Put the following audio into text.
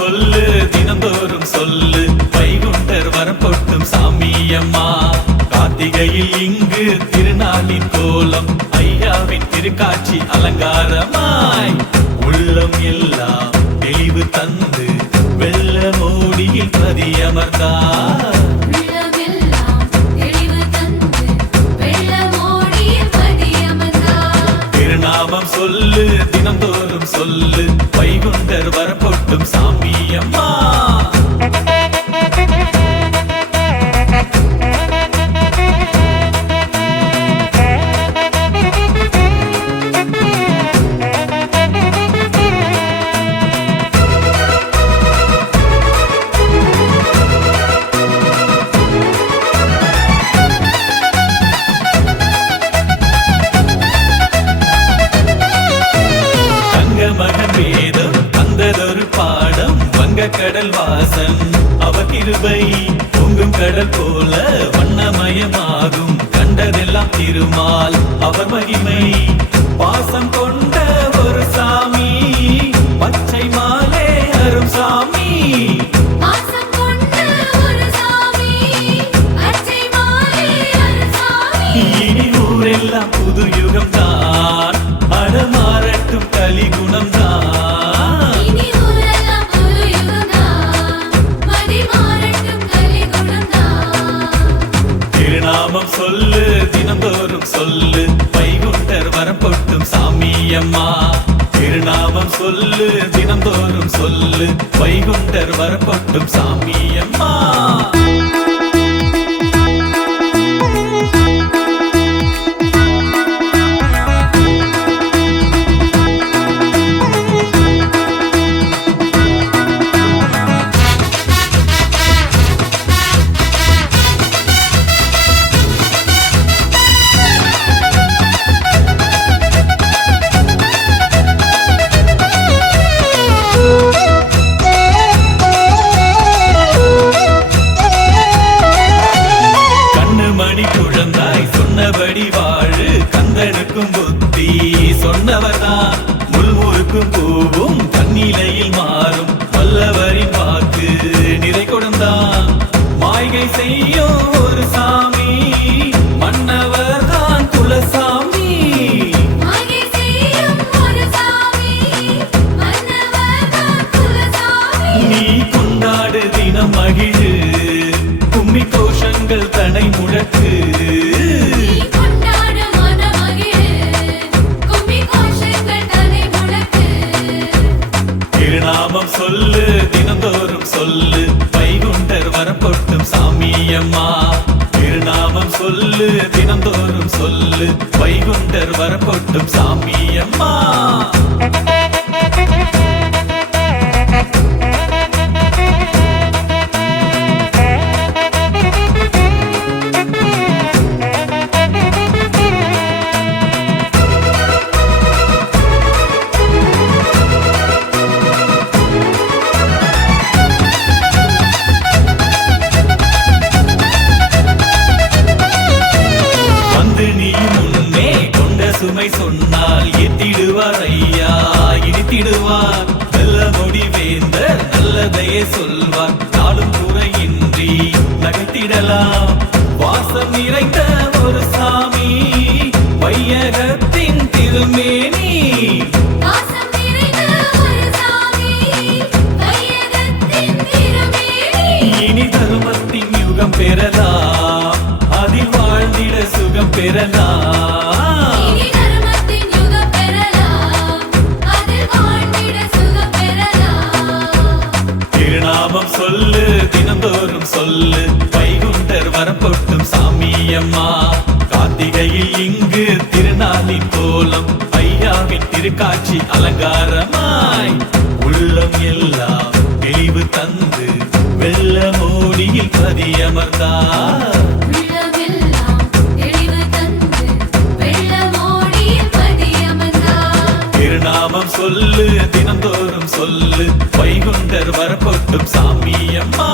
சொல்லு தினந்தோறும் சொல்லு வைகுண்டர் வரப்பொட்டும் சாமியம்மா. கார்த்திகையில் இங்கு திருநாளின் கோலம் ஐயாவின் திருக்காட்சி அலங்காரமாய் உள்ளம் எல்லாம் தெளிவு தந்து வெள்ள மோடியில் பதியமர்ந்தார். திருநாமம் சொல்லு தினந்தோறும் சொல்லு வைகுண்டர் வரப்பொட்டும் சாமியம்மா. கடல் வாசன் அவர் கிருபை பொங்கும் கடல் போல வண்ணமயமாகும் கண்டதெல்லாம் திருமால் அவர் மகிமை. பாசம் கொண்ட ஒரு சாமி பச்சை மாலே அரும் சாமி. இனி ஊரெல்லாம் புது யுகம் தான் அடமாறட்டும் கலிகுணம் தான். திருநாமம் சொல்லு தினந்தோறும் சொல்லு வைகுண்டர் வரப்பொட்டும் சாமியம்மா. திருநாமம் சொல்லு தினந்தோறும் சொல்லு வைகுண்டர் வரப்பொட்டும் சாமியம்மா. சொன்னபடி வாழு கந்தனுக்கும் புத்தி சொன்னவர்தான் முள்முறுக்கும் பூவும் தன்னிலையில் மாறும் வல்லவரின் வாக்கு நிறை கொடுந்தான். மாய்கை செய்யும் ஒரு சாமி மன்னவர் தான் குலசாமி. நீ கொண்டாடு தினம் மகிழு கும்மி கோஷங்கள் தனை முழக்கு. திருநாமம் சொல்லு தினந்தோறும் சொல்லு வைகுண்டர் வரப்பொட்டும் சாமியம்மா. திருநாமம் சொல்லு தினந்தோறும் சொல்லு வைகுண்டர் வரப்பொட்டும் சாமியம்மா. சுமை சொன்னால் எத்திடுவார் ஐயா இனித்திடுவார். நல்ல மொழி வேந்தர் நல்லதையே சொல்வார் நாளும் குறையின்றி நகைத்திடலாம். வாசம் நிறைந்த ஒரு சாமி வையகத்தின் திருமேனி. இனி தருமத்தின் யுகம் பெறலாம் அதில் வாழ்ந்திட சுகம் பெறலாம். திருநாமம் சொல்லு தினந்தோறும் சொல்லு வைகுண்டர் வரப்பொட்டும் சாமியம்மா. கார்த்திகையில் இங்கு திருநாளின் கோலம் ஐயாவின் திருக்காட்சி அலங்காரமாய் உள்ளம் எல்லாம் தெளிவு தந்து வெள்ள மோடியில் பதியமர்ந்தார். திருநாமம் சொல்லு தினந்தோறும் சொல்லு வைகுண்டர் வரப்பொட்டும் சாமியம்மா.